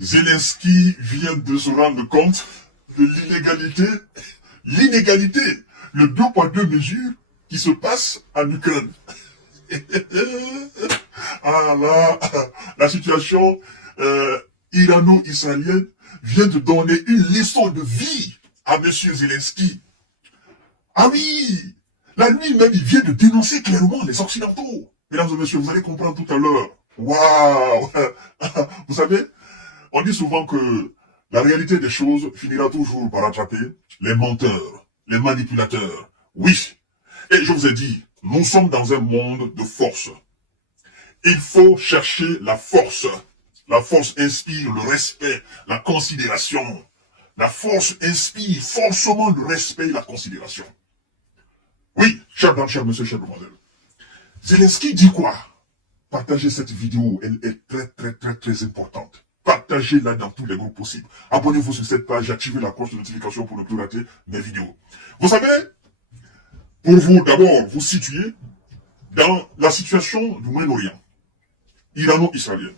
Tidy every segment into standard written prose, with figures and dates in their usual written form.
Zelensky vient de se rendre compte de l'inégalité, le deux poids deux mesures qui se passe en Ukraine. Ah là, la situation irano-israélienne vient de donner une leçon de vie à M. Zelensky. Ah oui, la nuit même, il vient de dénoncer clairement les Occidentaux. Mesdames et messieurs, vous allez comprendre tout à l'heure. Waouh. Vous savez, on dit souvent que la réalité des choses finira toujours par attraper les menteurs, les manipulateurs. Oui. Et je vous ai dit, nous sommes dans un monde de force. Il faut chercher la force. La force inspire le respect, la considération. La force inspire forcément le respect et la considération. Oui, chers dames, chers messieurs, chers demoiselles. Zelensky dit quoi? Partagez cette vidéo, elle est très importante. Partagez-la dans tous les groupes possibles. Abonnez-vous sur cette page, activez la cloche de notification pour ne plus rater mes vidéos. Vous savez, pour vous d'abord vous situer dans la situation du Moyen-Orient, irano-israélienne.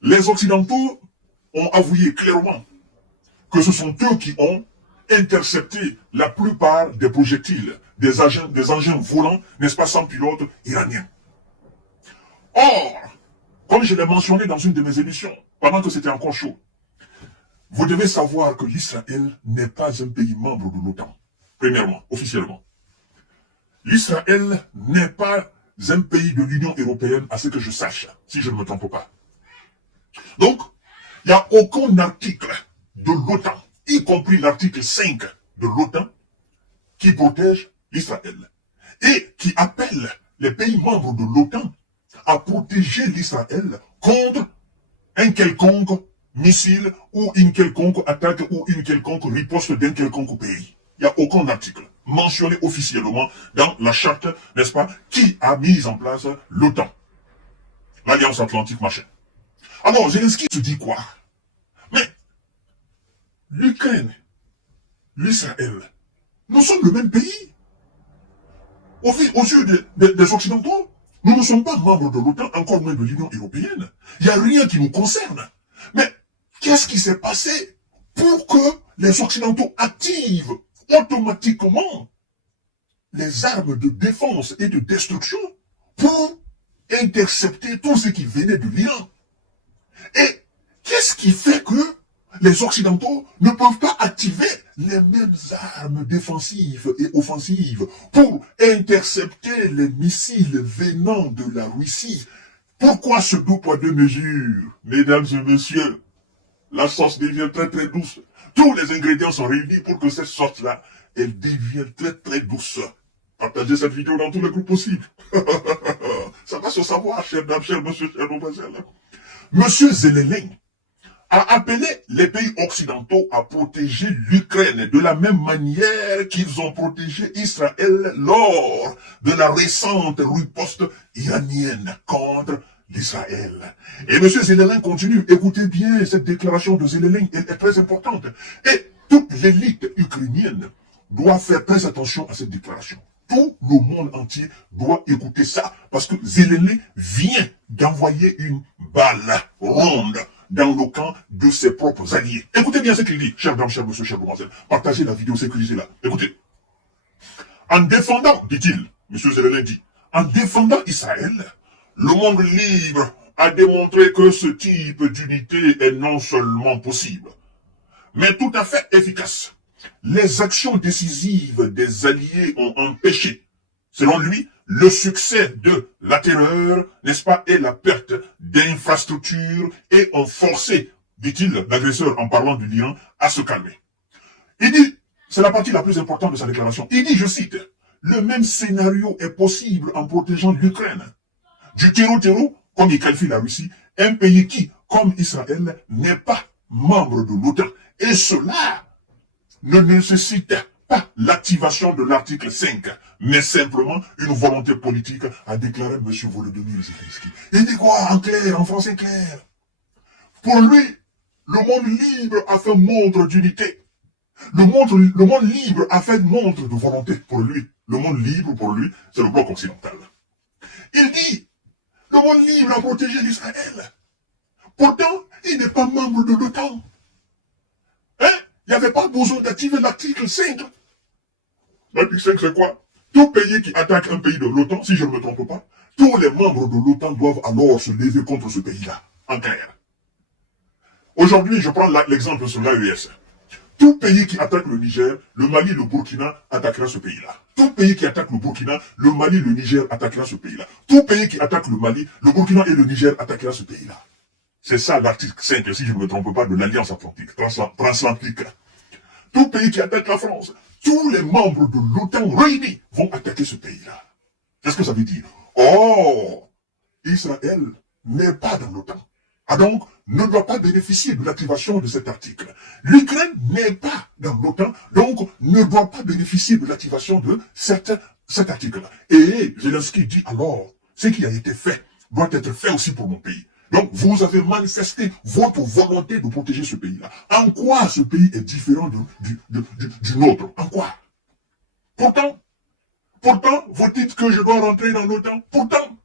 Les Occidentaux ont avoué clairement que ce sont eux qui ont intercepté la plupart des projectiles, des engins volants, n'est-ce pas, sans pilote iraniens. Or, comme je l'ai mentionné dans une de mes émissions, pendant que c'était encore chaud, vous devez savoir que l'Israël n'est pas un pays membre de l'OTAN, premièrement, officiellement. L'Israël n'est pas un pays de l'Union européenne, à ce que je sache, si je ne me trompe pas. Donc, il n'y a aucun article de l'OTAN, y compris l'article 5 de l'OTAN, qui protège l'Israël et qui appelle les pays membres de l'OTAN à protéger l'Israël contre un quelconque missile ou une quelconque attaque ou une quelconque riposte d'un quelconque pays. Il n'y a aucun article mentionné officiellement dans la charte, n'est-ce pas, qui a mis en place l'OTAN, l'Alliance Atlantique, machin. Alors, Zelensky se dit quoi? Mais l'Ukraine, l'Israël, nous sommes le même pays. Aux yeux des Occidentaux, nous ne sommes pas membres de l'OTAN, encore moins de l'Union européenne. Il n'y a rien qui nous concerne. Mais qu'est-ce qui s'est passé pour que les Occidentaux activent automatiquement les armes de défense et de destruction pour intercepter tout ce qui venait de l'Iran? Et qu'est-ce qui fait que les Occidentaux ne peuvent pas activer les mêmes armes défensives et offensives pour intercepter les missiles venant de la Russie? Pourquoi ce deux poids deux mesures? Mesdames et messieurs, la sauce devient très douce. Tous les ingrédients sont réunis pour que cette sauce-là, elle devienne très douce. Partagez cette vidéo dans tous les groupes possibles. Ça va se savoir, chers dames, chers monsieur, chers mademoiselles. Monsieur Zelensky a appelé les pays occidentaux à protéger l'Ukraine de la même manière qu'ils ont protégé Israël lors de la récente riposte iranienne contre l'Israël. Et M. Zelensky continue. Écoutez bien cette déclaration de Zelensky, elle est très importante. Et toute l'élite ukrainienne doit faire très attention à cette déclaration. Tout le monde entier doit écouter ça, parce que Zelensky vient d'envoyer une balle ronde dans le camp de ses propres alliés. Écoutez bien ce qu'il dit, chers dames, chers messieurs, chers demoiselles. Partagez la vidéo, sécurisez-la. Écoutez. En défendant, dit-il, M. Zelensky dit, en défendant Israël, le monde libre a démontré que ce type d'unité est non seulement possible, mais tout à fait efficace. Les actions décisives des alliés ont empêché, selon lui, le succès de la terreur, n'est-ce pas, et la perte d'infrastructures et ont forcé, dit-il, l'agresseur en parlant de l'Iran, à se calmer. Il dit, c'est la partie la plus importante de sa déclaration, il dit, je cite, le même scénario est possible en protégeant l'Ukraine du terreau, comme il qualifie la Russie, un pays qui, comme Israël, n'est pas membre de l'OTAN. Et cela ne nécessite pas l'activation de l'article 5, mais simplement une volonté politique, a déclaré M. Volodymyr Zelensky. Il dit quoi en clair, en français clair? Pour lui, le monde libre a fait montre d'unité. Le monde libre a fait montre de volonté pour lui. Le monde libre, pour lui, c'est le bloc occidental. Il dit, le monde libre a protégé l'Israël. Pourtant, il n'est pas membre de l'OTAN. Hein? Il n'y avait pas besoin d'activer l'article 5. L'article 5, c'est quoi? Tout pays qui attaque un pays de l'OTAN, si je ne me trompe pas, tous les membres de l'OTAN doivent alors se lever contre ce pays-là, en clair. Aujourd'hui, je prends l'exemple sur l'AES. Tout pays qui attaque le Niger, le Mali, le Burkina attaquera ce pays-là. Tout pays qui attaque le Burkina, le Mali, le Niger attaquera ce pays-là. Tout pays qui attaque le Mali, le Burkina et le Niger attaquera ce pays-là. C'est ça l'article 5, si je ne me trompe pas, de l'Alliance Atlantique, transatlantique. Tout pays qui attaque la France, tous les membres de l'OTAN réunis vont attaquer ce pays-là. Qu'est-ce que ça veut dire? Oh, Israël n'est pas dans l'OTAN. Ah donc, ne doit pas bénéficier de l'activation de cet article. L'Ukraine n'est pas dans l'OTAN, donc ne doit pas bénéficier de l'activation de cet article-là. Et Zelensky dit alors, ce qui a été fait doit être fait aussi pour mon pays. Donc, vous avez manifesté votre volonté de protéger ce pays-là. En quoi ce pays est différent du nôtre? En quoi? Pourtant, vous dites que je dois rentrer dans l'OTAN. Pourtant,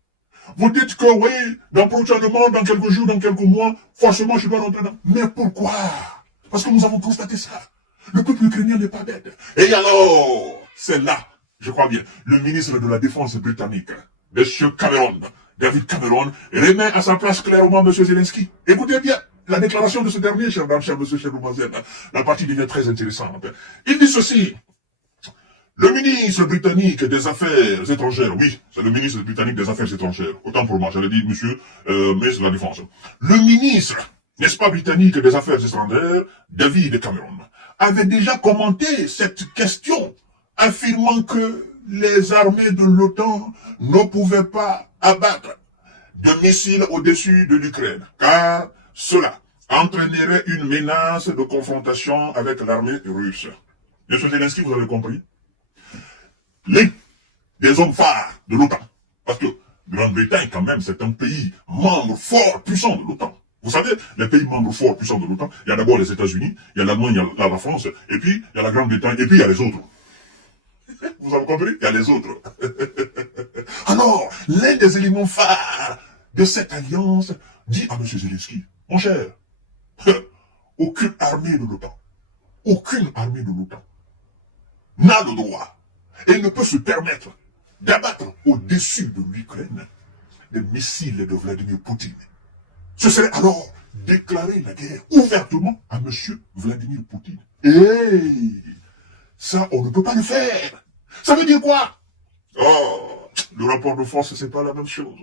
vous dites que oui, prochainement, dans quelques jours, dans quelques mois, forcément je dois rentrer dans... Mais pourquoi? Parce que nous avons constaté ça. Le peuple ukrainien n'est pas bête. Et alors, c'est là, je crois bien, le ministre de la Défense britannique, M. Cameron, David Cameron, remet à sa place clairement M. Zelensky. Écoutez bien la déclaration de ce dernier, cher dame, cher monsieur, cher mademoiselle. La partie devient très intéressante. Il dit ceci. Le ministre britannique des Affaires étrangères, oui, c'est le ministre britannique des Affaires étrangères, autant pour moi, j'allais dire monsieur, ministre de la Défense. Le ministre, n'est-ce pas, britannique des Affaires étrangères, David Cameron, avait déjà commenté cette question, affirmant que les armées de l'OTAN ne pouvaient pas abattre de missiles au-dessus de l'Ukraine, car cela entraînerait une menace de confrontation avec l'armée russe. Monsieur Zelensky, vous avez compris? Des hommes phares de l'OTAN. Parce que Grande-Bretagne, quand même, c'est un pays membre fort, puissant de l'OTAN. Vous savez, les pays membres forts, puissants de l'OTAN, il y a d'abord les États-Unis, il y a l'Allemagne, il y a la France, et puis il y a la Grande-Bretagne, et puis il y a les autres. Vous avez compris? Il y a les autres. Alors, l'un des éléments phares de cette alliance dit à M. Zelensky, mon cher, aucune armée de l'OTAN n'a le droit et ne peut se permettre d'abattre au-dessus de l'Ukraine des missiles de Vladimir Poutine. Ce serait alors déclarer la guerre ouvertement à M. Vladimir Poutine. Et ça, on ne peut pas le faire. Ça veut dire quoi? Oh, le rapport de force, c'est pas la même chose.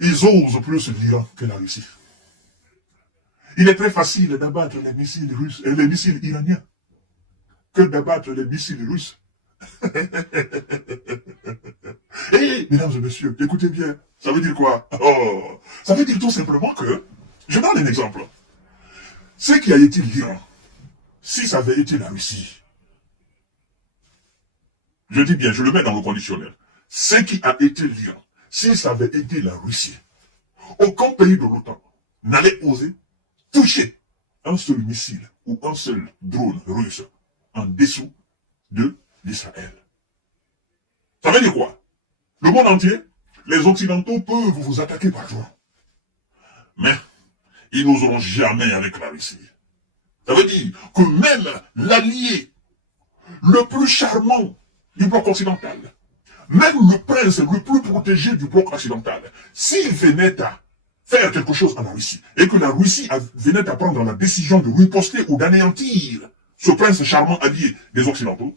Ils osent plus l'Iran que la Russie. Il est très facile d'abattre les missiles russes et les missiles iraniens que d'abattre les missiles russes. Et, mesdames et messieurs, écoutez bien, ça veut dire quoi? Oh, ça veut dire tout simplement que, je donne un exemple. Ce qui a été l'Iran, si ça avait été la Russie, je dis bien, je le mets dans le conditionnel, ce qui a été l'Iran, si ça avait été la Russie, aucun pays de l'OTAN n'allait oser toucher un seul missile ou un seul drone russe en dessous de l'Israël. Ça veut dire quoi? Le monde entier, les Occidentaux peuvent vous attaquer par jour. Mais ils n'oseront jamais avec la Russie. Ça veut dire que même l'allié le plus charmant du bloc occidental, même le prince le plus protégé du bloc occidental, s'il venait à faire quelque chose à la Russie, et que la Russie venait à prendre la décision de riposter ou d'anéantir ce prince charmant allié des Occidentaux,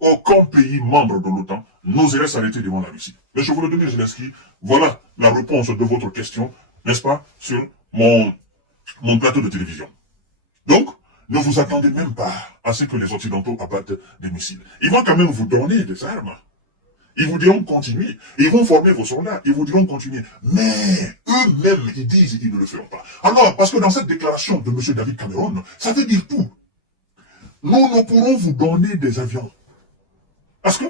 aucun pays membre de l'OTAN n'oserait s'arrêter devant la Russie. Monsieur Volodymyr Zelensky, voilà la réponse de votre question, n'est-ce pas, sur mon plateau de télévision. Donc, ne vous attendez même pas à ce que les Occidentaux abattent des missiles. Ils vont quand même vous donner des armes. Ils vous diront continuer. Ils vont former vos soldats. Ils vous diront continuer. Mais eux-mêmes, ils disent qu'ils ne le feront pas. Alors, parce que dans cette déclaration de M. David Cameron, ça veut dire tout. Nous ne pourrons vous donner des avions. Parce que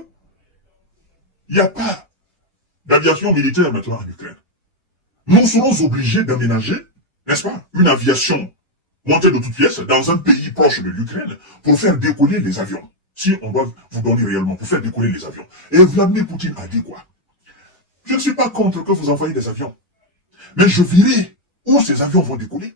il n'y a pas d'aviation militaire maintenant en Ukraine. Nous serons obligés d'aménager, n'est-ce pas, une aviation montée de toutes pièces dans un pays proche de l'Ukraine pour faire décoller les avions. Si on doit vous donner réellement pour faire décoller les avions. Et Vladimir Poutine a dit quoi? Je ne suis pas contre que vous envoyiez des avions. Mais je verrai où ces avions vont décoller.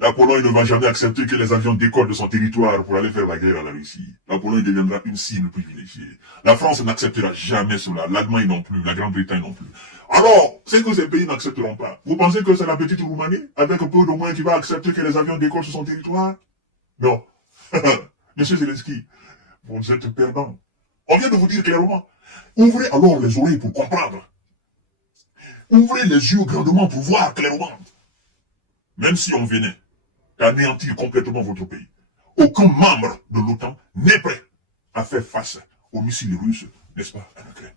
La Pologne ne va jamais accepter que les avions décollent de son territoire pour aller faire la guerre à la Russie. La Pologne deviendra une cible privilégiée. La France n'acceptera jamais cela. L'Allemagne non plus. La Grande-Bretagne non plus. Alors, c'est que ces pays n'accepteront pas. Vous pensez que c'est la petite Roumanie, avec un peu de moins, qui va accepter que les avions décollent sur son territoire? Non. Monsieur Zelensky, vous êtes perdant. On vient de vous dire clairement. Ouvrez alors les oreilles pour comprendre. Ouvrez les yeux grandement pour voir clairement. Même si on venait d'anéantir complètement votre pays, aucun membre de l'OTAN n'est prêt à faire face aux missiles russes, n'est-ce pas, en Ukraine.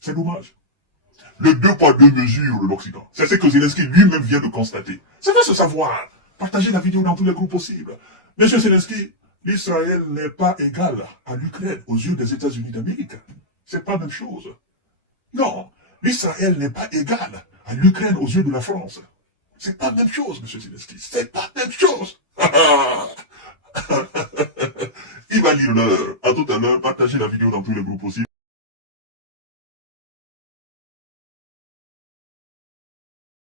C'est dommage. Le 2 poids 2 mesures de l'Occident, c'est ce que Zelensky lui-même vient de constater. Ça fait se savoir. Partagez la vidéo dans tous les groupes possibles. Monsieur Zelensky, l'Israël n'est pas égal à l'Ukraine aux yeux des États-Unis d'Amérique. C'est pas la même chose. Non, l'Israël n'est pas égal à l'Ukraine aux yeux de la France. C'est pas la même chose, monsieur Zelensky. C'est pas la même chose. Il va lire l'heure. À tout à l'heure, partagez la vidéo dans tous les groupes possibles.